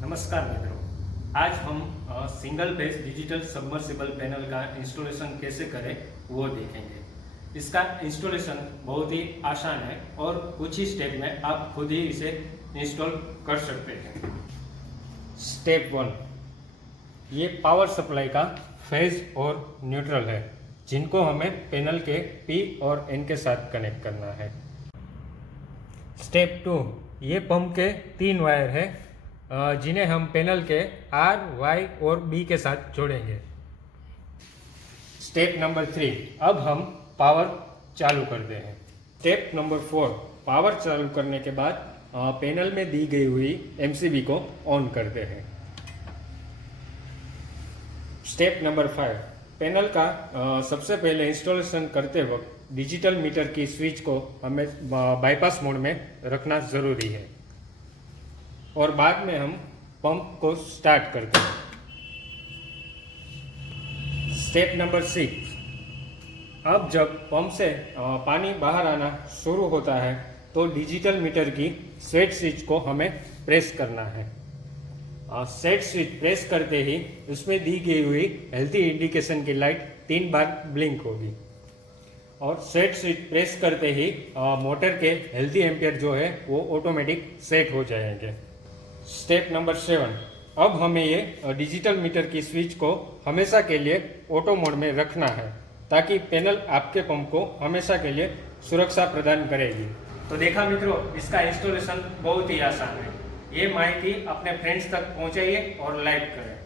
नमस्कार मित्रों, आज हम single phase digital submersible panel का इंस्टॉलेशन कैसे करें वो देखेंगे। इसका इंस्टॉलेशन बहुत ही आसान है और कुछ ही स्टेप में आप खुद ही इसे इंस्टॉल कर सकते हैं। स्टेप 1, ये पावर सप्लाई का फेज और न्यूट्रल है, जिनको हमें पैनल के P और N के साथ कनेक्ट करना है। स्टेप 2, ये पंप के 3 वायर है जिन्हें हम पैनल के R, Y और B के साथ जोड़ेंगे। स्टेप नंबर 3, अब हम पावर चालू करते हैं। स्टेप नंबर 4, पावर चालू करने के बाद पैनल में दी गई हुई MCB को ऑन करते हैं। स्टेप नंबर 5, पैनल का सबसे पहले इंस्टॉलेशन करते वक्त डिजिटल मीटर की स्विच को हमें बाईपास मोड में रखना ज़रूरी है और बाद में हम पंप को स्टार्ट करते हैं। स्टेप नंबर 6, अब जब पंप से पानी बाहर आना शुरू होता है तो डिजिटल मीटर की सेट स्विच को हमें प्रेस करना है। सेट स्विच प्रेस करते ही उसमें दी गई हुई हेल्थी इंडिकेशन की लाइट 3 बार ब्लिंक होगी और सेट स्विच प्रेस करते ही मोटर के हेल्थी एम्पियर जो है वो ऑटोमेटिक सेट हो जाएंगे। स्टेप नंबर 7, अब हमें ये डिजिटल मीटर की स्विच को हमेशा के लिए ऑटो मोड में रखना है ताकि पैनल आपके पंप को हमेशा के लिए सुरक्षा प्रदान करेगी। तो देखा मित्रों, इसका इंस्टॉलेशन बहुत ही आसान है। ये माहिती अपने फ्रेंड्स तक पहुंचाइए और लाइक करें।